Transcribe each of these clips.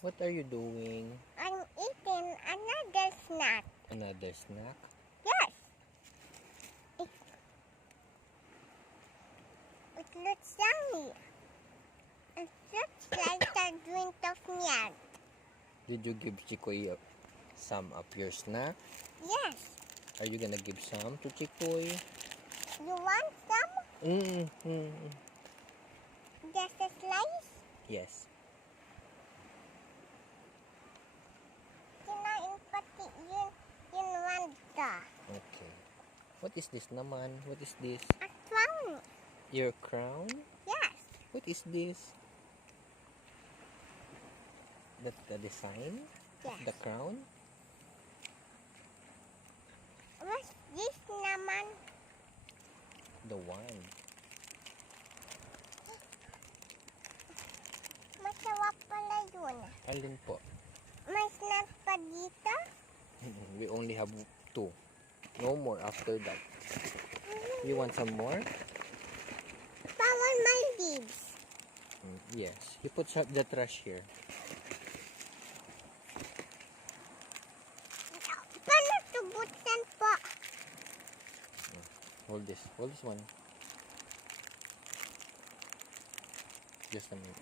What are you doing? I'm eating another snack. Another snack? Yes. It looks yummy. It looks like a drink of milk. Did you give Chikoy some of your snack? Yes. Are you gonna give some to Chikoy? You want some? Just a slice? Yes. Kinain pati yun wanda. Okay. What is this naman? What is this? A crown. Your crown? Yes. What is this? That's the design of Yes. the crown? What's this naman? The wand. Masarap pala yun. Alin po? May snack pa dito? We only have 2. No more after that. You want some more? Bawal my leaves. Yes. You put the trash here. Paano tubutan po? Hold this. Hold this one. Just a minute.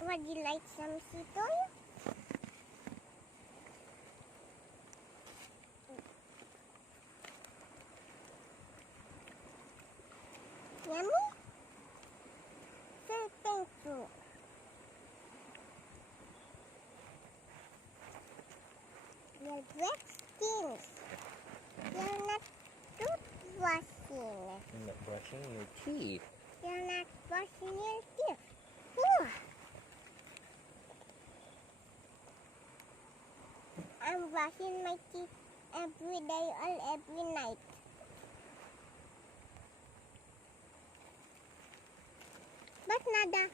Would you like some sitoy? Yummy? Sure, thank you. Your breath stinks. You're not toothbrushing. You're not brushing your teeth. You're not brushing your teeth. Whew. I'm brushing my teeth every day or every night. But nada.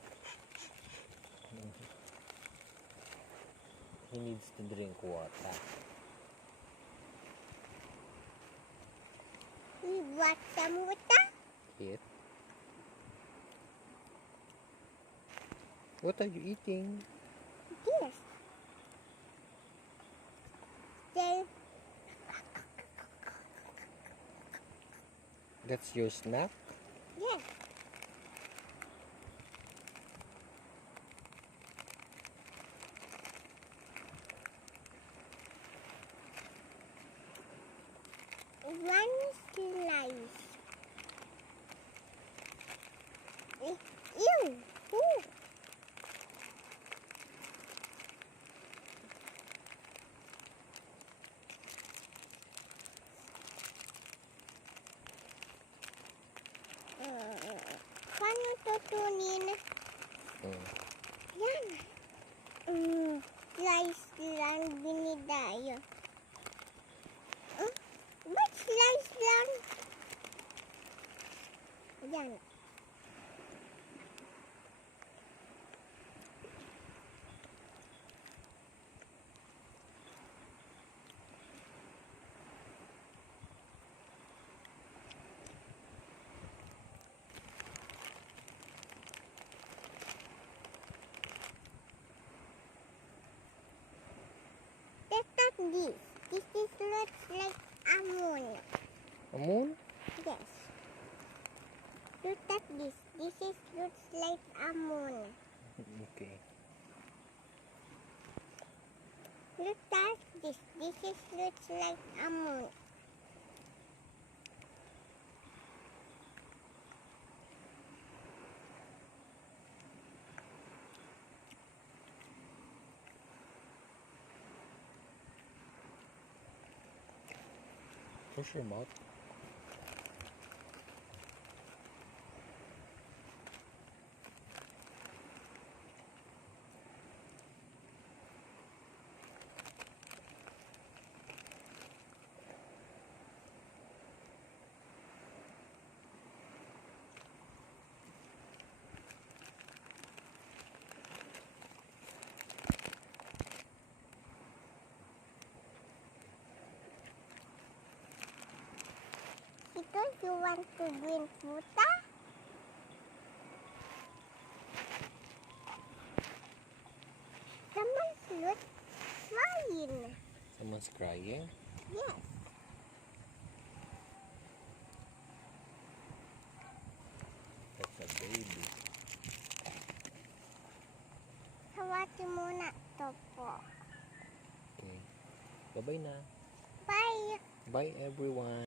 He needs to drink water. We brought some water. Eat. What are you eating? Yes. Then That's your snack? yes. One slice. Ew. Ooh. Paano tutunin? Yan. Slice lang binidayo. Ba't slice lang? Yan. Look at this. This is looks like a moon. A moon? Yes. Look at this. This is looks like a moon. Okay. Look at this. This is looks like a moon. Push your mouth. Don't you want to drink water? Someone's crying. Someone's crying. Yes. That's a baby. Hawati muna to po. Okay. Bye-bye na. Bye. Bye everyone.